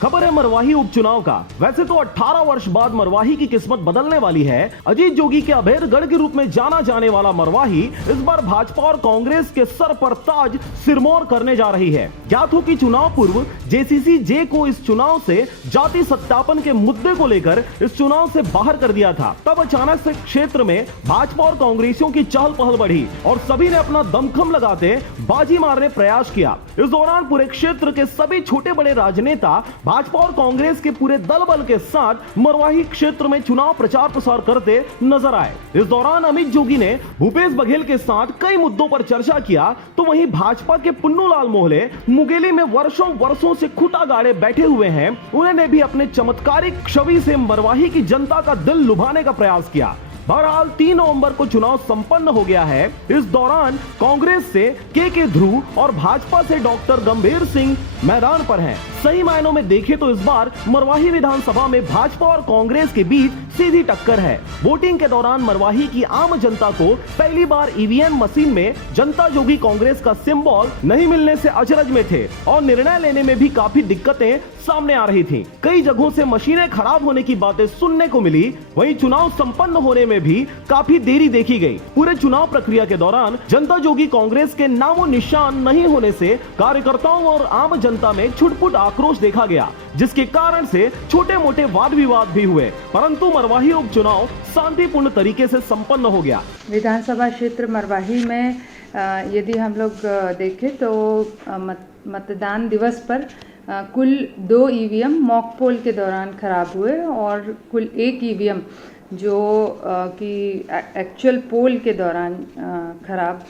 खबर है मरवाही उपचुनाव का। वैसे तो 18 वर्ष बाद मरवाही की किस्मत बदलने वाली है। अजीत जोगी के अभेरगढ़ के रूप में जाना जाने वाला मरवाही इस बार भाजपा और कांग्रेस के सर पर ताज सिरमौर करने जा रही है। ज्ञात हो कि चुनाव पूर्व जेसीसी जे को इस चुनाव से जाति सत्यापन के मुद्दे को लेकर इस चुनाव से बाहर कर दिया था। तब अचानक से क्षेत्र में भाजपा और कांग्रेसियों की चहल पहल बढ़ी और सभी ने अपना दमखम लगाते बाजी मारने प्रयास किया। इस दौरान पूरे क्षेत्र के सभी छोटे बड़े राजनेता भाजपा और कांग्रेस के पूरे दल बल के साथ मरवाही क्षेत्र में चुनाव प्रचार प्रसार करते नजर आए। इस दौरान अमित जोगी ने भूपेश बघेल के साथ कई मुद्दों पर चर्चा किया, तो वहीं भाजपा के पुन्नूलाल मोहले मुंगेली में वर्षों से खुटा गाड़े बैठे हुए हैं, उन्होंने भी अपने चमत्कारिक छवि से मरवाही की जनता का दिल लुभाने का प्रयास किया। बहरहाल 3 नवंबर को चुनाव संपन्न हो गया है। इस दौरान कांग्रेस से के ध्रुव और भाजपा से डॉक्टर गंभीर सिंह मैदान पर हैं। सही मायनों में देखें तो इस बार मरवाही विधानसभा में भाजपा और कांग्रेस के बीच सीधी टक्कर है। वोटिंग के दौरान मरवाही की आम जनता को पहली बार ईवीएम मशीन में जनता जोगी कांग्रेस का सिंबल नहीं मिलने से अचरज में थे और निर्णय लेने में भी काफी दिक्कतें सामने आ रही थी। कई जगहों से मशीनें खराब होने की बातें सुनने को मिली। वहीं चुनाव संपन्न होने में भी काफी देरी देखी गई। पूरे चुनाव प्रक्रिया के दौरान जनता जोगी कांग्रेस के नामो निशान नहीं होने से कार्यकर्ताओं और आम जनता में छुटपुट आक्रोश देखा गया, जिसके कारण से छोटे मोटे वाद विवाद भी हुए, परंतु मरवाही उपचुनाव शांतिपूर्ण तरीके से संपन्न हो गया। विधानसभा क्षेत्र मरवाही में यदि हम लोग देखें तो मतदान दिवस पर कुल 2 ईवीएम मॉक पोल के दौरान खराब हुए और कुल 1 ईवीएम जो कि एक्चुअल पोल के दौरान खराब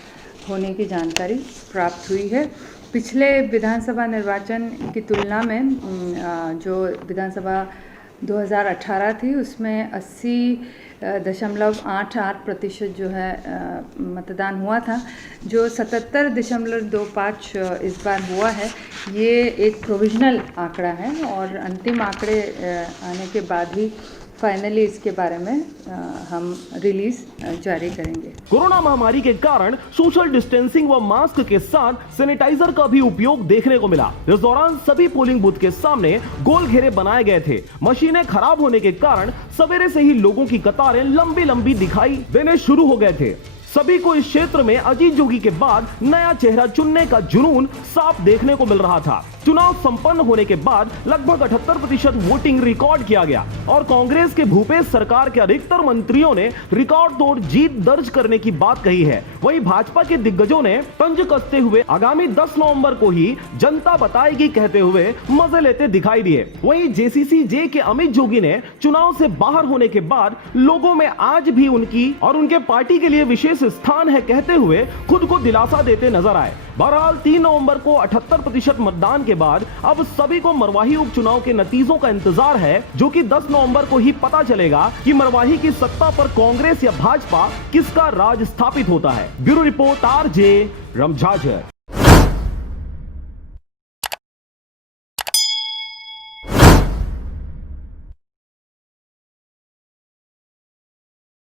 होने की जानकारी प्राप्त हुई है। पिछले विधानसभा निर्वाचन की तुलना में जो विधानसभा 2018 थी उसमें 80.88% जो है मतदान हुआ था, जो 77.25 इस बार हुआ है। ये एक प्रोविजनल आंकड़ा है और अंतिम आंकड़े आने के बाद ही फाइनली इसके बारे में हम रिलीज जारी करेंगे। कोरोना महामारी के कारण सोशल डिस्टेंसिंग व मास्क के साथ सैनिटाइजर का भी उपयोग देखने को मिला। इस दौरान सभी पोलिंग बूथ के सामने गोल घेरे बनाए गए थे। मशीनें खराब होने के कारण सवेरे से ही लोगों की कतारें लंबी लंबी दिखाई देने शुरू हो गए थे। सभी को इस क्षेत्र में अजीत जोगी के बाद नया चेहरा चुनने का जुनून साफ देखने को मिल रहा था। चुनाव संपन्न होने के बाद लगभग 78% वोटिंग रिकॉर्ड किया गया और कांग्रेस के भूपेश सरकार के अधिकतर मंत्रियों ने रिकॉर्ड तोड़ जीत दर्ज करने की बात कही है। वहीं भाजपा के दिग्गजों ने तंज कसते हुए आगामी 10 नवंबर को ही जनता बताएगी कहते हुए मजे लेते दिखाई दिए। वहीं जेसीसी जे के अमित जोगी ने चुनाव से बाहर होने के बाद लोगों में आज भी उनकी और उनके पार्टी के लिए विशेष स्थान है कहते हुए खुद को दिलासा देते नजर आए। बहरहाल 3 नवंबर को 78% मतदान के बाद अब सभी को मरवाही उपचुनाव के नतीजों का इंतजार है, जो कि 10 नवंबर को ही पता चलेगा कि मरवाही की सत्ता पर कांग्रेस या भाजपा किसका राज स्थापित होता है। Bureau report RJ रमझाझर।